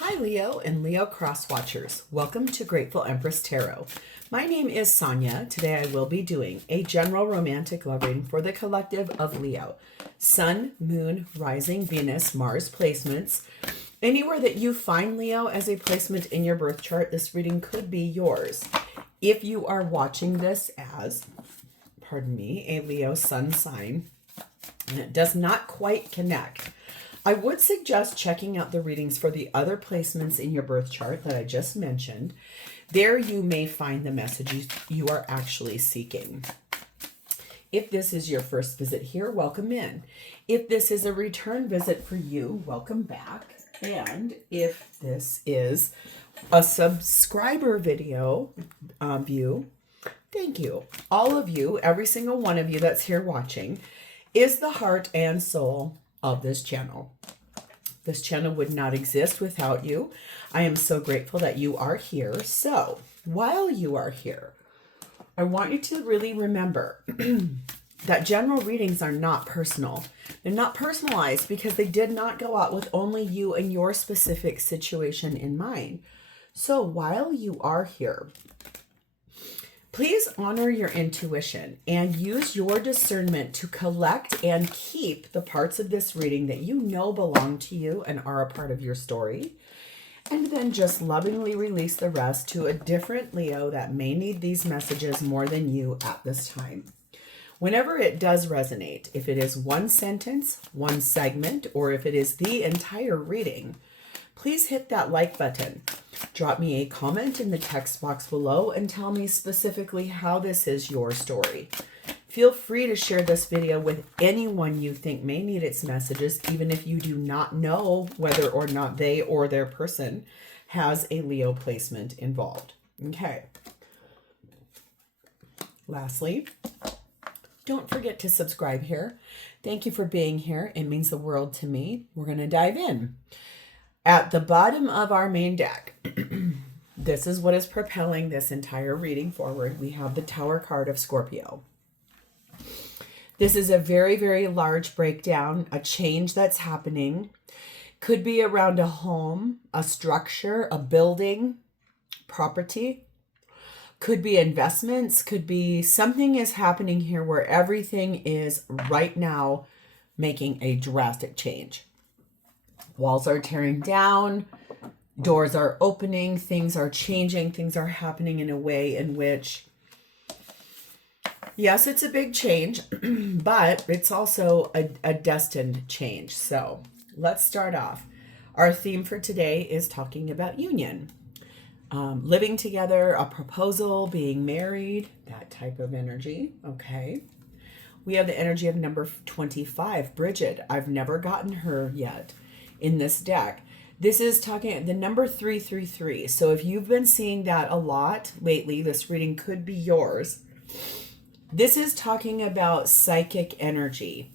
Hi Leo and Leo Cross Watchers. Welcome to Grateful Empress Tarot. My name is Sonia. Today I will be doing a general romantic love reading for the collective of Leo. Sun, Moon, Rising, Venus, Mars placements. Anywhere that you find Leo as a placement in your birth chart, this reading could be yours. If you are watching this as, a Leo sun sign, and it does not quite connect, I would suggest checking out the readings for the other placements in your birth chart that I just mentioned. There you may find the messages you are actually seeking. If this is your first visit here, welcome in. If this is a return visit for you, welcome back. And if this is a subscriber video view, thank you. All of you, every single one of you that's here watching, is the heart and soul of this channel. This channel would not exist without you. I am so grateful that you are here. So while you are here, I want you to really remember that general readings are not personal. They're not personalized because they did not go out with only you and your specific situation in mind. So while you are here, please honor your intuition and use your discernment to collect and keep the parts of this reading that you know belong to you and are a part of your story. And then just lovingly release the rest to a different Leo that may need these messages more than you at this time. Whenever it does resonate, if it is one sentence, one segment, or if it is the entire reading, please hit that like button. Drop me a comment in the text box below and tell me specifically how this is your story. Feel free to share this video with anyone you think may need its messages, even if you do not know whether or not they or their person has a Leo placement involved. Okay. Lastly, don't forget to subscribe here. Thank you for being here. It means the world to me. We're going to dive in. At the bottom of our main deck, this is what is propelling this entire reading forward. We have the Tower card of Scorpio. This is a very, very large breakdown, a change that's happening. Could be around a home, a structure, a building, property. Could be investments, could be something is happening here where everything is right now making a drastic change. Walls are tearing down, doors are opening, things are changing, things are happening in a way in which, yes, it's a big change, but it's also a destined change. So let's start off. Our theme for today is talking about union. Living together, a proposal, being married, that type of energy. Okay. We have the energy of number 25, Bridget. I've never gotten her yet in this deck. This is talking the number 333. So if you've been seeing that a lot lately, this reading could be yours. This is talking about psychic energy,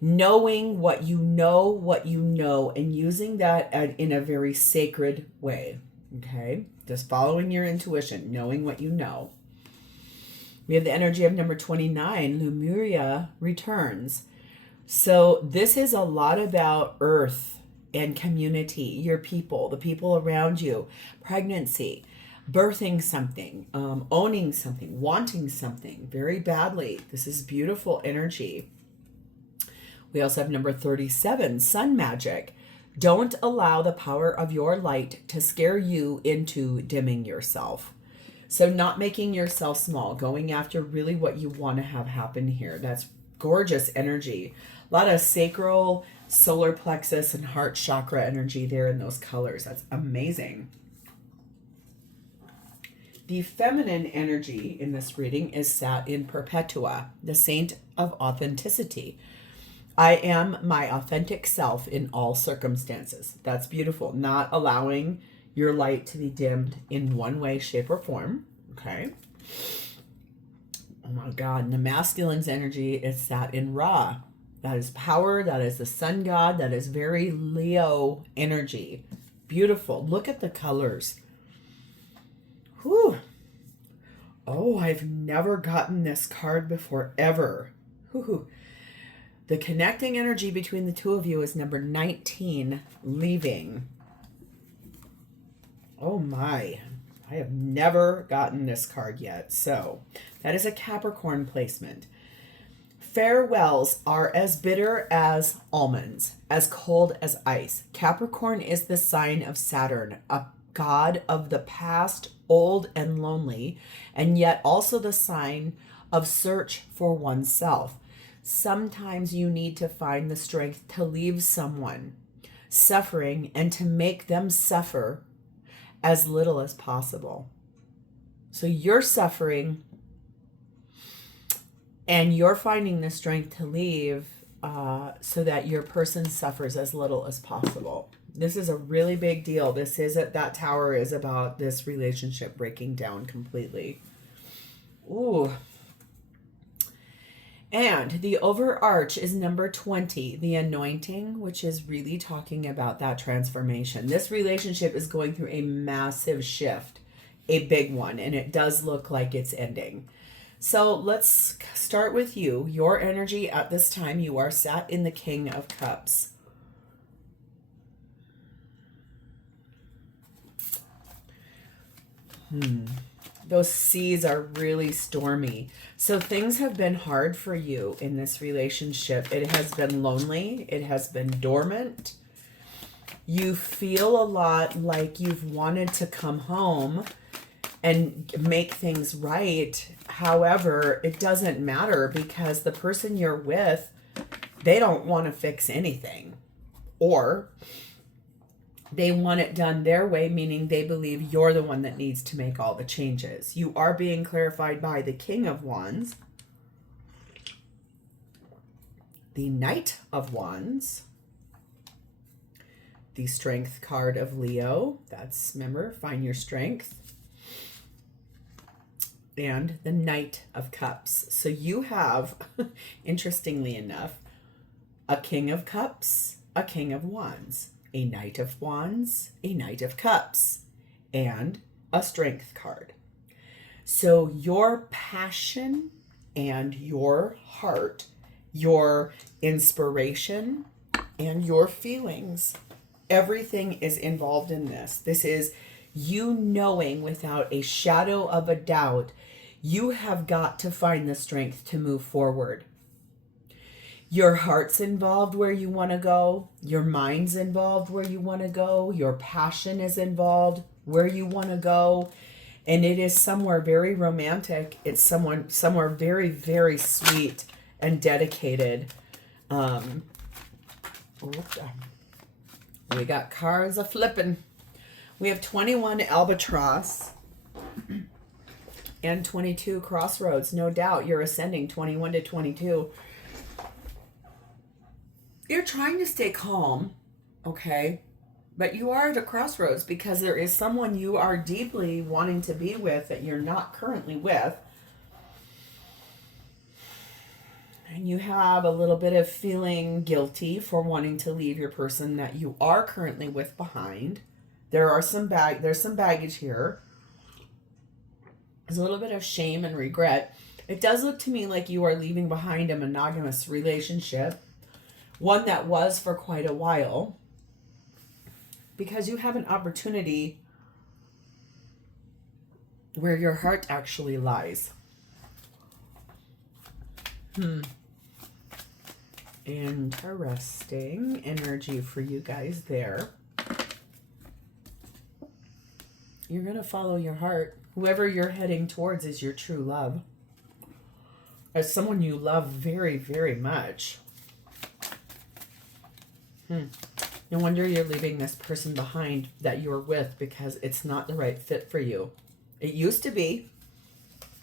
knowing what you know, and using that in a very sacred way. Okay, just following your intuition, knowing what you know. We have the energy of number 29, Lemuria returns. So this is a lot about earth and community, your people, the people around you, pregnancy, birthing something, owning something, wanting something very badly. This is beautiful energy. We also have number 37, Sun Magic. Don't allow the power of your light to scare you into dimming yourself. So not making yourself small, going after really what you want to have happen here. That's gorgeous energy. A lot of sacral, solar plexus, and heart chakra energy there in those colors. That's amazing. The feminine energy in this reading is sat in Perpetua, the saint of authenticity. I am my authentic self in all circumstances. That's beautiful. Not allowing your light to be dimmed in one way, shape, or form. Okay. Oh my God. And the masculine's energy is sat in Ra. That is power. That is the sun god. That is very Leo energy. Beautiful. Look at the colors. Whew. Oh, I've never gotten this card before, ever. Whew. The connecting energy between the two of you is number 19, leaving. Oh my, I have never gotten this card yet. So that is a Capricorn placement. Farewells are as bitter as almonds, as cold as ice. Capricorn is the sign of Saturn, a god of the past, old and lonely, and yet also the sign of search for oneself. Sometimes you need to find the strength to leave someone suffering and to make them suffer as little as possible. So you're suffering and you're finding the strength to leave so that your person suffers as little as possible. This is a really big deal. That tower is about this relationship breaking down completely. Ooh. And the overarch is number 20, the anointing, which is really talking about that transformation. This relationship is going through a massive shift, a big one, and it does look like it's ending. So let's start with you. Your energy at this time, you are sat in the King of Cups. Those seas are really stormy. So things have been hard for you in this relationship. It has been lonely. It has been dormant. You feel a lot like you've wanted to come home and make things right. However, it doesn't matter because the person you're with, they don't want to fix anything. Or they want it done their way, meaning they believe you're the one that needs to make all the changes. You are being clarified by the King of Wands, the Knight of Wands, the Strength card of Leo. That's, remember, find your strength. And the Knight of Cups. So you have, interestingly enough, a King of Cups, a King of Wands, a Knight of Wands, a Knight of Cups, and a Strength card. So your passion and your heart, your inspiration and your feelings, everything is involved in this. This is you knowing without a shadow of a doubt, you have got to find the strength to move forward. Your heart's involved where you want to go. Your mind's involved where you want to go. Your passion is involved where you want to go. And it is somewhere very romantic. It's somewhere very, very sweet and dedicated. We got cards a flipping. We have 21 albatross and 22 crossroads. No doubt you're ascending 21 to 22. You're trying to stay calm, okay? But you are at a crossroads because there is someone you are deeply wanting to be with that you're not currently with. And you have a little bit of feeling guilty for wanting to leave your person that you are currently with behind. There's some baggage here. There's a little bit of shame and regret. It does look to me like you are leaving behind a monogamous relationship, one that was for quite a while, because you have an opportunity where your heart actually lies. Interesting energy for you guys there. You're going to follow your heart. Whoever you're heading towards is your true love. As someone you love very, very much. No wonder you're leaving this person behind that you're with because it's not the right fit for you. It used to be.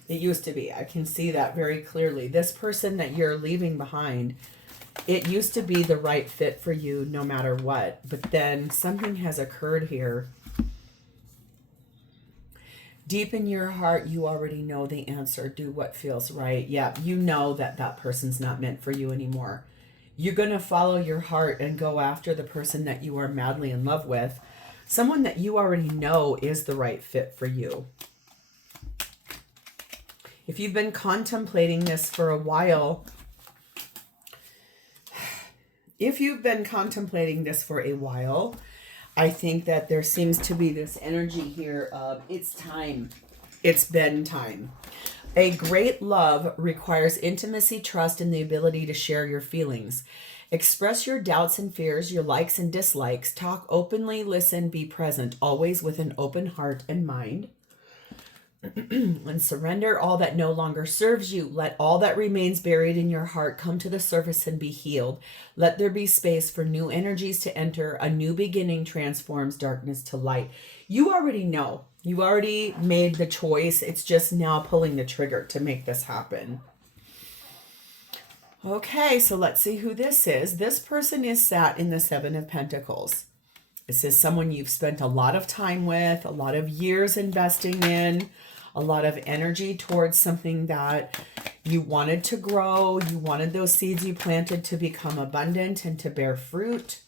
It used to be. I can see that very clearly. This person that you're leaving behind, it used to be the right fit for you no matter what. But then something has occurred here. Deep in your heart, you already know the answer. Do what feels right. Yeah, you know that that person's not meant for you anymore. You're going to follow your heart and go after the person that you are madly in love with. Someone that you already know is the right fit for you. If you've been contemplating this for a while, I think that there seems to be this energy here of it's time. It's been time. A great love requires intimacy, trust, and the ability to share your feelings. Express your doubts and fears, your likes and dislikes. Talk openly, listen, be present, always with an open heart and mind. And surrender all that no longer serves you. Let all that remains buried in your heart come to the surface and be healed. Let there be space for new energies to enter. A new beginning transforms darkness to light. You already know. You already made the choice. It's just now pulling the trigger to make this happen. Okay, so let's see who this is. This person is sat in the Seven of Pentacles. This is someone you've spent a lot of time with, a lot of years investing in, a lot of energy towards something that you wanted to grow. You wanted those seeds you planted to become abundant and to bear fruit.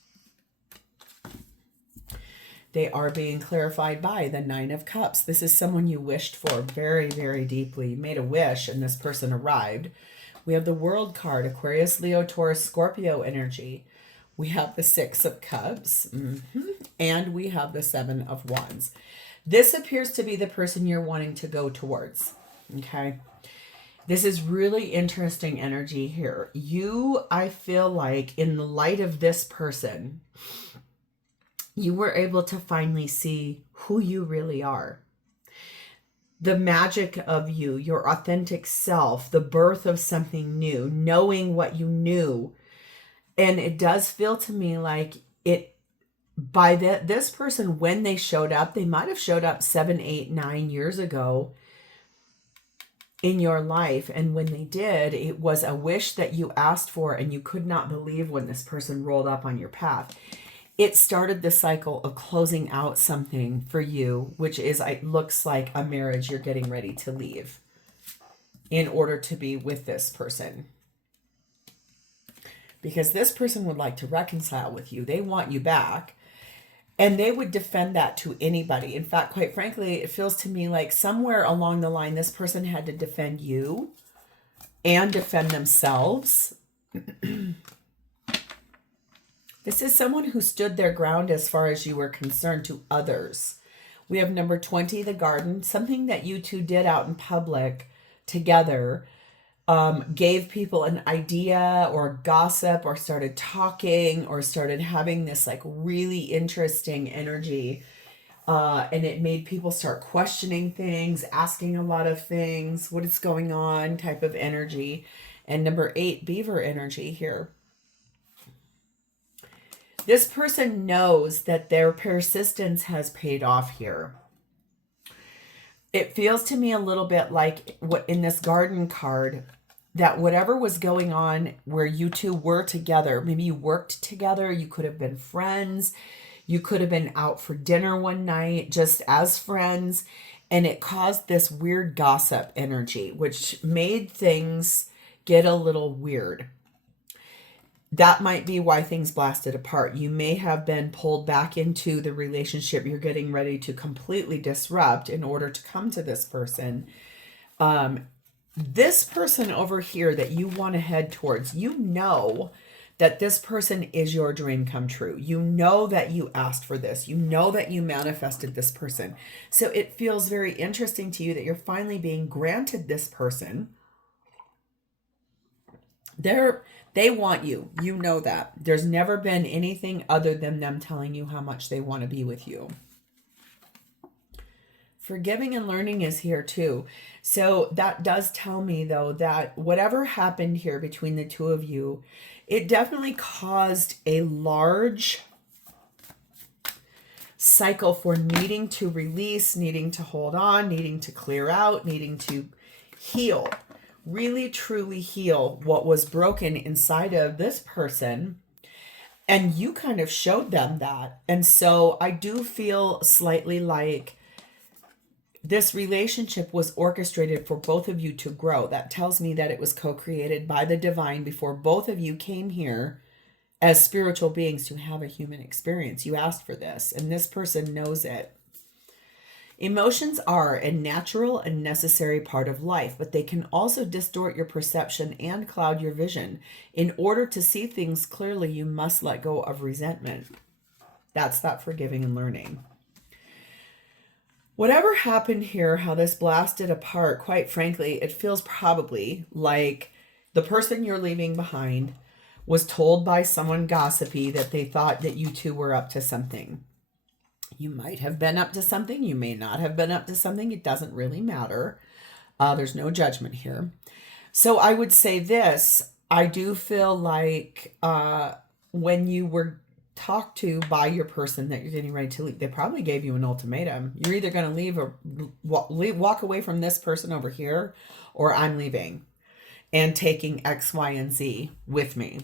They are being clarified by the Nine of Cups. This is someone you wished for very, very deeply. You made a wish and this person arrived. We have the World card, Aquarius, Leo, Taurus, Scorpio energy. We have the Six of Cups. And we have the Seven of Wands. This appears to be the person you're wanting to go towards. Okay. This is really interesting energy here. You, I feel like in the light of this person, you were able to finally see who you really are. The magic of you, your authentic self, the birth of something new, knowing what you knew. And it does feel to me like this person, when they showed up, they might have showed up 7, 8, 9 years ago in your life. And when they did, it was a wish that you asked for and you could not believe when this person rolled up on your path. It started the cycle of closing out something for you, which is, it looks like a marriage you're getting ready to leave in order to be with this person. Because this person would like to reconcile with you. They want you back. And they would defend that to anybody. In fact, quite frankly, it feels to me like somewhere along the line, this person had to defend you and defend themselves. This is someone who stood their ground as far as you were concerned to others. We have number 20, the garden, something that you two did out in public together, gave people an idea or gossip or started talking or started having this like really interesting energy. And it made people start questioning things, asking a lot of things, what is going on type of energy. And number 8, beaver energy here. This person knows that their persistence has paid off here. It feels to me a little bit like what in this garden card, that whatever was going on where you two were together, maybe you worked together, you could have been friends, you could have been out for dinner one night just as friends, and it caused this weird gossip energy, which made things get a little weird. That might be why things blasted apart. You may have been pulled back into the relationship you're getting ready to completely disrupt in order to come to this person. This person over here that you want to head towards, you know that this person is your dream come true. You know that you asked for this. You know that you manifested this person. So it feels very interesting to you that you're finally being granted this person. They want you. You know that. There's never been anything other than them telling you how much they want to be with you. Forgiving and learning is here too. So that does tell me though that whatever happened here between the two of you, it definitely caused a large cycle for needing to release, needing to hold on, needing to clear out, needing to heal. Really truly heal what was broken inside of this person, and you kind of showed them that. And so I do feel slightly like this relationship was orchestrated for both of you to grow. That tells me that it was co-created by the divine before both of you came here as spiritual beings to have a human experience. You asked for this, and this person knows it. Emotions are a natural and necessary part of life, but they can also distort your perception and cloud your vision. In order to see things clearly, you must let go of resentment. That's that forgiving and learning. Whatever happened here, how this blasted apart, quite frankly, it feels probably like the person you're leaving behind was told by someone gossipy that they thought that you two were up to something. You might have been up to something. You may not have been up to something. It doesn't really matter. There's no judgment here. So I would say this. I do feel like when you were talked to by your person that you're getting ready to leave, they probably gave you an ultimatum. You're either going to leave or walk away from this person over here, or I'm leaving and taking X, Y, and Z with me.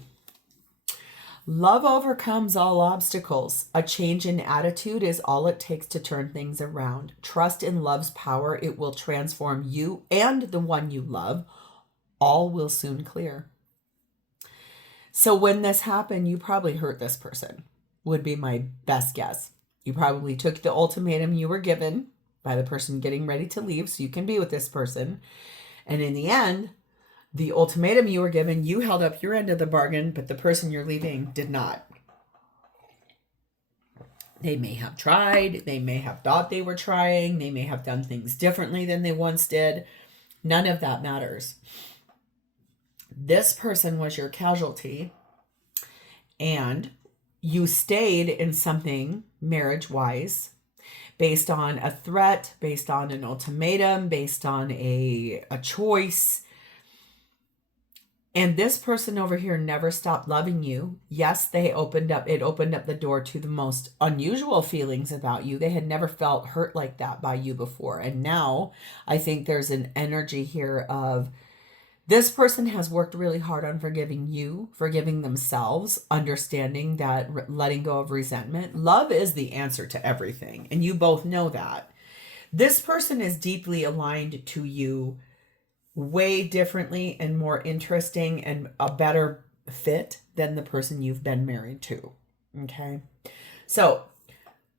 Love overcomes all obstacles. A change in attitude is all it takes to turn things around. Trust in love's power. It will transform you and the one you love. All will soon clear. So when this happened, you probably hurt this person, would be my best guess. You probably took the ultimatum you were given by the person getting ready to leave so you can be with this person. And in the end, the ultimatum you were given, you held up your end of the bargain, but the person you're leaving did not. They may have tried. They may have thought they were trying. They may have done things differently than they once did. None of that matters. This person was your casualty, and you stayed in something marriage-wise based on a threat, based on an ultimatum, based on a choice. And this person over here never stopped loving you. Yes, it opened up the door to the most unusual feelings about you. They had never felt hurt like that by you before. And now I think there's an energy here of this person has worked really hard on forgiving you, forgiving themselves, understanding that letting go of resentment. Love is the answer to everything. And you both know that. This person is deeply aligned to you, way differently and more interesting and a better fit than the person you've been married to. Okay. So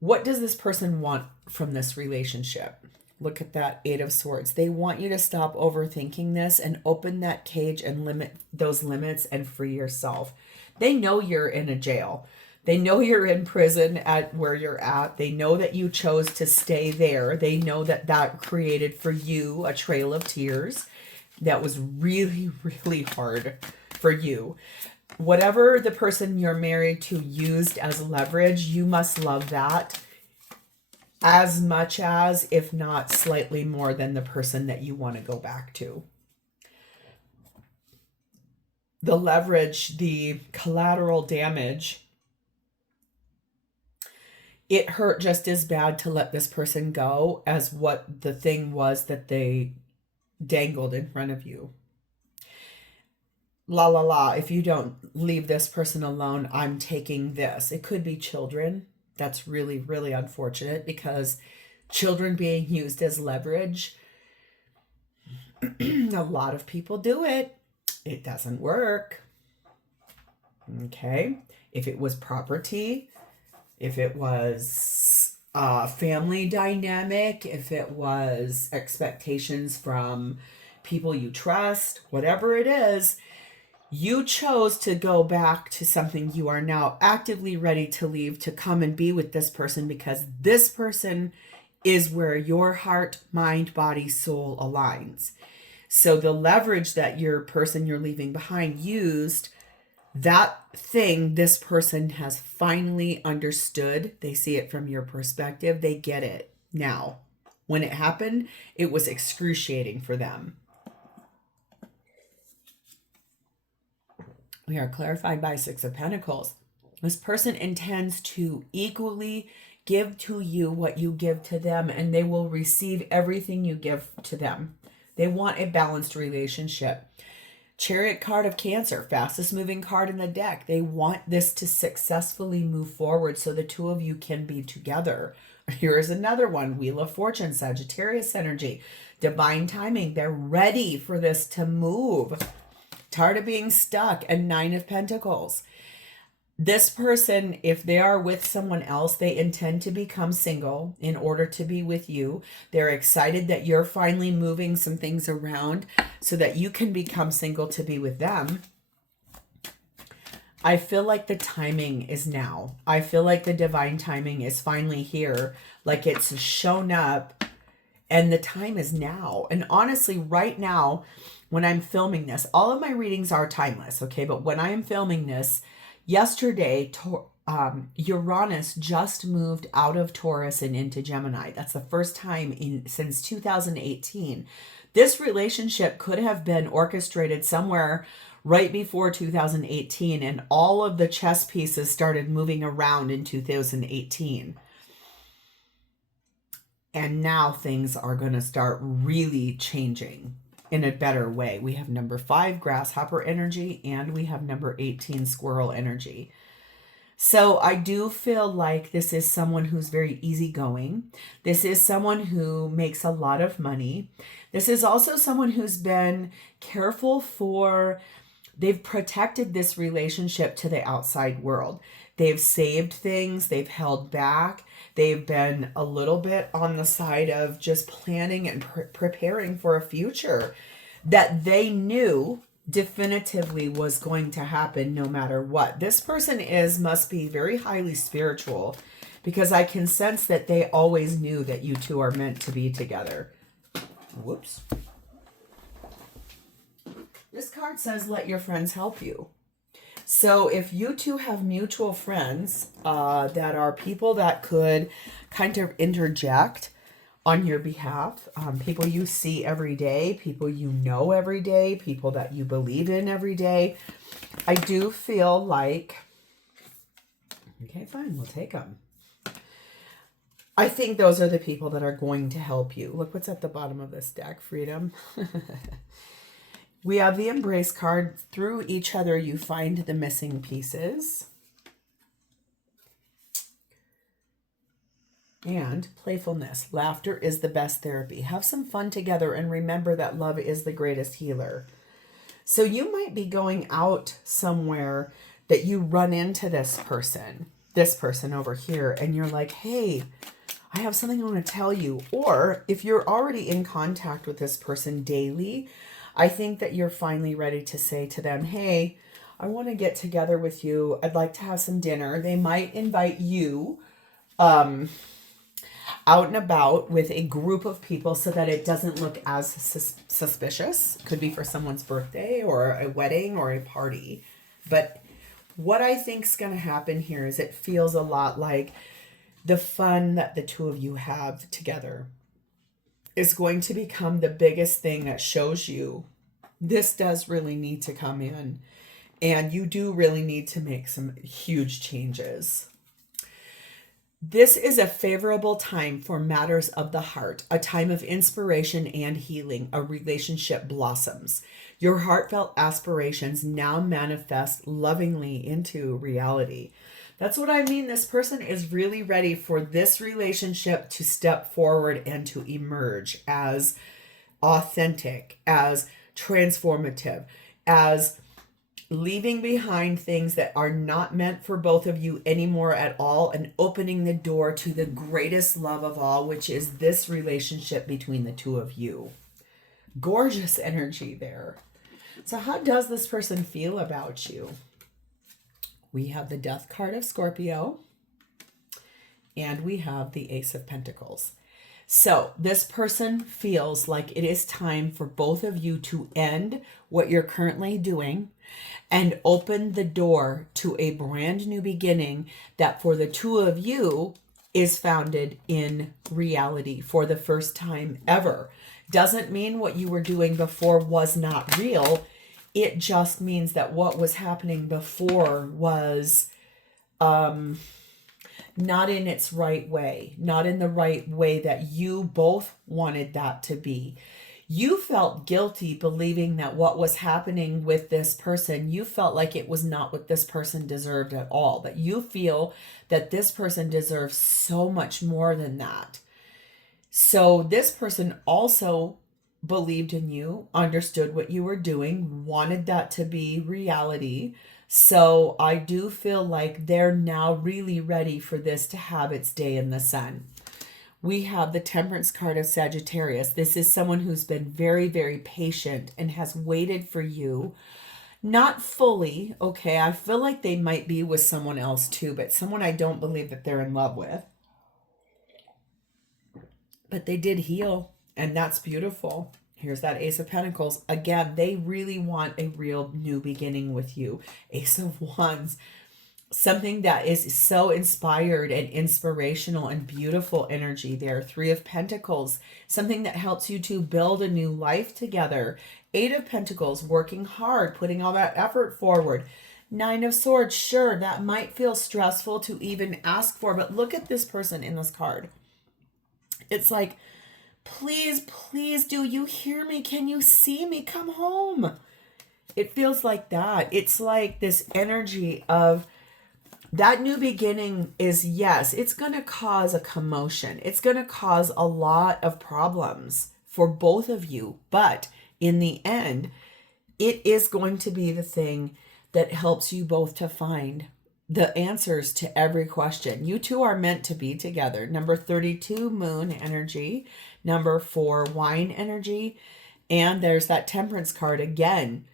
what does this person want from this relationship? Look at that 8 of Swords. They want you to stop overthinking this and open that cage and limit those limits and free yourself. They know you're in a jail. They know you're in prison at where you're at. They know that you chose to stay there. They know that that created for you a trail of tears that was really, really hard for you. Whatever the person you're married to used as leverage, you must love that as much as, if not slightly more than the person that you want to go back to. The leverage, the collateral damage, it hurt just as bad to let this person go as what the thing was that they dangled in front of you. La la la, if you don't leave this person alone, I'm taking this. It could be children. That's really, really unfortunate because children being used as leverage, a lot of people do it. It doesn't work. Okay. If it was property, if it was family dynamic, if it was expectations from people you trust, whatever it is, you chose to go back to something you are now actively ready to leave to come and be with this person because this person is where your heart, mind, body, soul aligns. So the leverage that your person you're leaving behind used, that thing this person has finally understood. They see it from your perspective. They get it now. When it happened, it was excruciating for them. We are clarified by 6 of Pentacles. This person intends to equally give to you what you give to them, and they will receive everything you give to them. They want a balanced relationship. Chariot card of Cancer, fastest moving card in the deck. They want this to successfully move forward so the two of you can be together. Here's another one, Wheel of Fortune, Sagittarius energy, divine timing. They're ready for this to move. Tired of being stuck, and 9 of Pentacles. This person, if they are with someone else, they intend to become single in order to be with you. They're excited that you're finally moving some things around so that you can become single to be with them. I feel like the timing is now. I feel like the divine timing is finally here. Like it's shown up and the time is now. And honestly, right now, when I'm filming this, all of my readings are timeless, okay? But when I am filming this, yesterday, Uranus just moved out of Taurus and into Gemini. That's the first time since 2018. This relationship could have been orchestrated somewhere right before 2018, and all of the chess pieces started moving around in 2018. And now things are going to start really changing in a better way. We have number 5, grasshopper energy, and we have number 18, squirrel energy. So I do feel like this is someone who's very easygoing. This is someone who makes a lot of money. This is also someone who's been careful they've protected this relationship to the outside world. They've saved things, they've held back. They've been a little bit on the side of just planning and preparing for a future that they knew definitively was going to happen no matter what. This person must be very highly spiritual, because I can sense that they always knew that you two are meant to be together. Whoops. This card says, let your friends help you. So if you two have mutual friends that are people that could kind of interject on your behalf, people you see every day, people you know every day, people that you believe in every day, I do feel like, okay, fine, we'll take them. I think those are the people that are going to help you. Look what's at the bottom of this deck, freedom. We have the embrace card. Through each other, you find the missing pieces. And playfulness. Laughter is the best therapy. Have some fun together and remember that love is the greatest healer. So you might be going out somewhere that you run into this person over here, and you're like, hey, I have something I want to tell you. Or if you're already in contact with this person daily, I think that you're finally ready to say to them, hey, I want to get together with you. I'd like to have some dinner. They might invite you out and about with a group of people so that it doesn't look as suspicious. Could be for someone's birthday or a wedding or a party. But what I think is going to happen here is it feels a lot like the fun that the two of you have together is going to become the biggest thing that shows you this does really need to come in, and you do really need to make some huge changes. This is a favorable time for matters of the heart, a time of inspiration and healing. A relationship blossoms. Your heartfelt aspirations now manifest lovingly into reality. That's what I mean. This person is really ready for this relationship to step forward and to emerge as authentic, as transformative, as leaving behind things that are not meant for both of you anymore at all, and opening the door to the greatest love of all, which is this relationship between the two of you. Gorgeous energy there. So how does this person feel about you? We have the Death card of Scorpio, and we have the Ace of Pentacles. So this person feels like it is time for both of you to end what you're currently doing and open the door to a brand new beginning that for the two of you is founded in reality for the first time ever. Doesn't mean what you were doing before was not real. It just means that what was happening before was not in its right way, not in the right way that you both wanted that to be. You felt guilty believing that what was happening with this person, you felt like it was not what this person deserved at all. That you feel that this person deserves so much more than that. So this person also believed in you, understood what you were doing, wanted that to be reality. So I do feel like they're now really ready for this to have its day in the sun. We have the Temperance card of Sagittarius. This is someone who's been very, very patient and has waited for you Not fully, okay? I feel like they might be with someone else too, but someone I don't believe that they're in love with. But they did heal, and that's beautiful. Here's that Ace of Pentacles. Again, they really want a real new beginning with you. Ace of Wands. Something that is so inspired and inspirational and beautiful energy there. Three of Pentacles. Something that helps you to build a new life together. Eight of Pentacles. Working hard. Putting all that effort forward. Nine of Swords. Sure, that might feel stressful to even ask for. But look at this person in this card. It's like, please, please, do you hear me? Can you see me? Come home. It feels like that. It's like this energy of that new beginning is, yes, it's going to cause a commotion. It's going to cause a lot of problems for both of you. But in the end, it is going to be the thing that helps you both to find the answers to every question. You two are meant to be together. Number 32, Moon energy. Number 4, Wine energy. And there's that Temperance card again.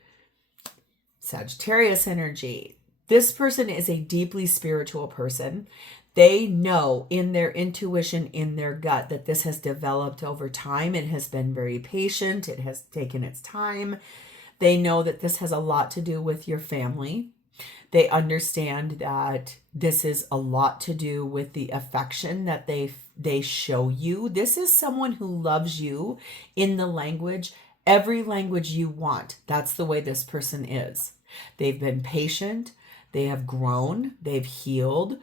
Sagittarius energy. This person is a deeply spiritual person. They know in their intuition, in their gut, that this has developed over time. It has been very patient. It has taken its time. They know that this has a lot to do with your family. They understand that this is a lot to do with the affection that they show you. This is someone who loves you in the language, every language you want. That's the way this person is. They've been patient. They have grown. They've healed.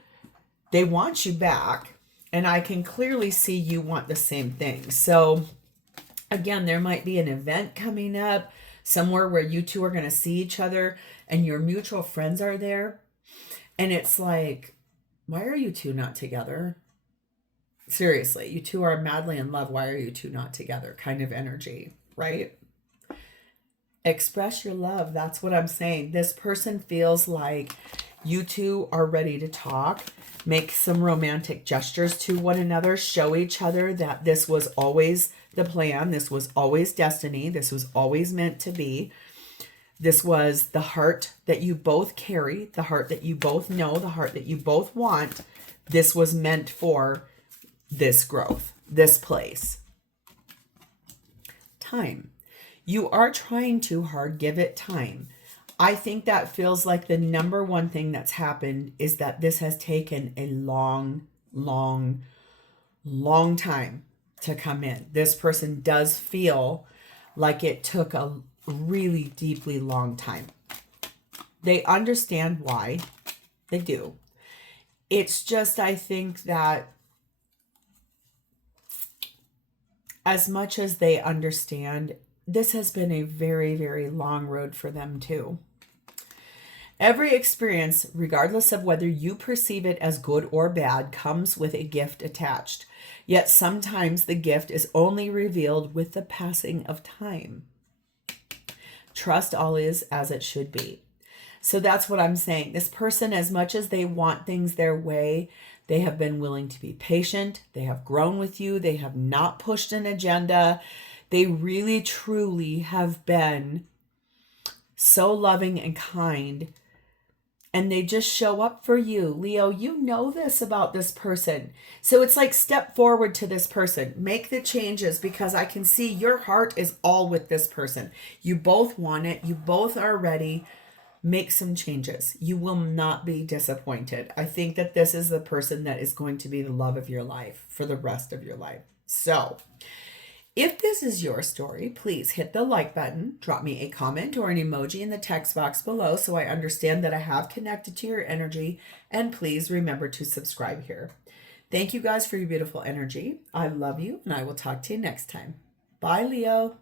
They want you back. And I can clearly see you want the same thing. So again, there might be an event coming up somewhere where you two are going to see each other and your mutual friends are there. And it's like, why are you two not together? Seriously, you two are madly in love. Why are you two not together? Kind of energy, right? Express your love. That's what I'm saying. This person feels like you two are ready to talk, make some romantic gestures to one another, show each other that this was always the plan. This was always destiny. This was always meant to be. This was the heart that you both carry, the heart that you both know, the heart that you both want. This was meant for this growth, this place. Time. You are trying too hard. Give it time. I think that feels like the number one thing that's happened is that this has taken a long, long, long time to come in. This person does feel like it took a really deeply long time. They understand why. They do. It's just, I think that as much as they understand, this has been a very, very long road for them too. Every experience, regardless of whether you perceive it as good or bad, comes with a gift attached. Yet sometimes the gift is only revealed with the passing of time. Trust all is as it should be. So that's what I'm saying. This person, as much as they want things their way, they have been willing to be patient. They have grown with you. They have not pushed an agenda. They really, truly have been so loving and kind. And they just show up for you. Leo, you know this about this person. So it's like, step forward to this person. Make the changes, because I can see your heart is all with this person. You both want it. You both are ready. Make some changes. You will not be disappointed. I think that this is the person that is going to be the love of your life for the rest of your life. So if this is your story, please hit the like button, drop me a comment or an emoji in the text box below so I understand that I have connected to your energy, and please remember to subscribe here. Thank you guys for your beautiful energy. I love you, and I will talk to you next time. Bye, Leo.